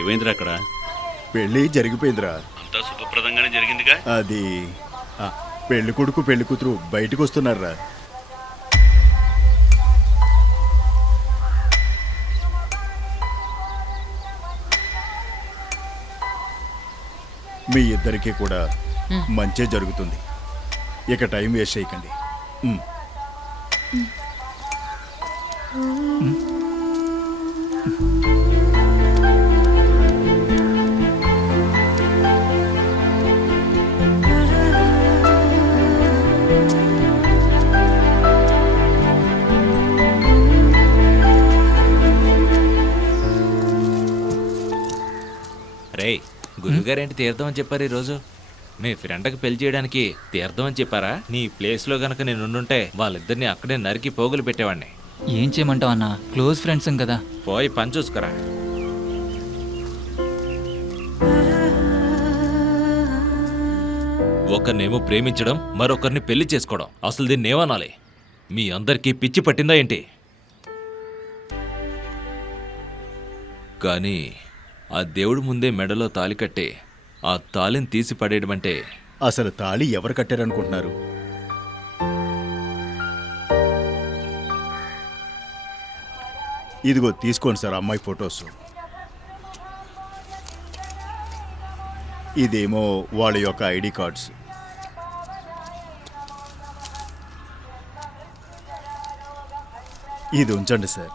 ఏమైందిరా అక్కడ? పెళ్ళి జరిగిపోయిందిరా. అంతా శుభప్రదంగానే జరిగిందిగా. అది పెళ్లి కొడుకు పెళ్లి కూతురు బయటకు వస్తున్నారా. మీ ఇద్దరికి కూడా మంచే జరుగుతుంది. ఇక టైం వేస్ట్ చేయకండి. రే, గురువుగారేంటి తీర్థం అని చెప్పారు ఈరోజు? మీ ఫ్రెండ్కి పెళ్లి చేయడానికి తీర్థం అని చెప్పారా? నీ ప్లేస్లో గనక నేను ఉండుంటే వాళ్ళిద్దరిని అక్కడే నరికి పోగులు పెట్టేవాడిని. ఏం చేయమంటావు అన్న, క్లోజ్ ఫ్రెండ్స్ కదా. పోయి పని చూసుకురా. ఒకరినేమో ప్రేమించడం, మరొకరిని పెళ్లి చేసుకోవడం, అసలు దీన్ని ఏమనాలి? మీ అందరికీ పిచ్చి పట్టిందా ఏంటి? కానీ ఆ దేవుడి ముందే మెడలో తాళి కట్టి ఆ తాళిని తీసి పడేయడం అంటే... అసలు తాళి ఎవరు కట్టారనుకుంటున్నారు? ఇదిగో తీసుకోండి సార్ అమ్మాయి ఫొటోస్. ఇదేమో వాళ్ళ యొక్క ఐడి కార్డ్స్. ఇది ఉంచండి సార్.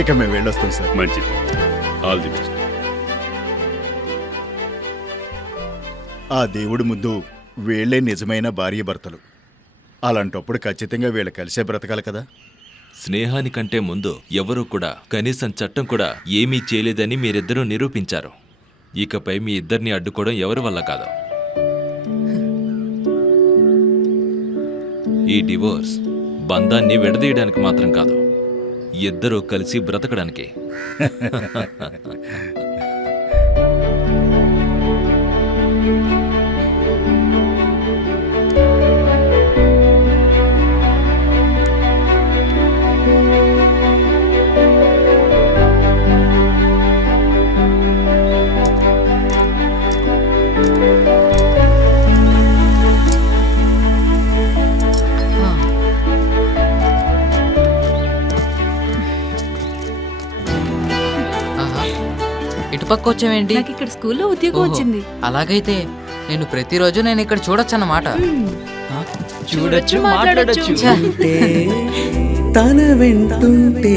ఇక మేము వెళ్ళొస్తాం సార్. మంచిది, ఆల్ ది బెస్ట్. ఆ దేవుడి ముందు వీళ్లే నిజమైన భార్య భర్తలు. అలాంటప్పుడు ఖచ్చితంగా వీళ్ళు కలిసే బ్రతకాలి కదా. స్నేహానికంటే ముందు ఎవరూ కూడా, కనీసం చట్టం కూడా ఏమీ చేయలేదని మీరిద్దరూ నిరూపించారు. ఇకపై మీ ఇద్దరిని అడ్డుకోవడం ఎవరి వల్ల కాదు. ఈ డివోర్స్ బంధాన్ని విడదీయడానికి మాత్రం కాదు, ఇద్దరూ కలిసి బ్రతకడానికి. ఇటుపక్క వచ్చావేంటి? నాకు ఇక్కడ స్కూల్లో ఉద్యోగం వచ్చింది. అలాగైతే నేను ప్రతిరోజు నేను ఇక్కడ చూడొచ్చు అన్నమాట. చూడొచ్చు, మాట్లాడొచ్చు. తన వెంటుంటే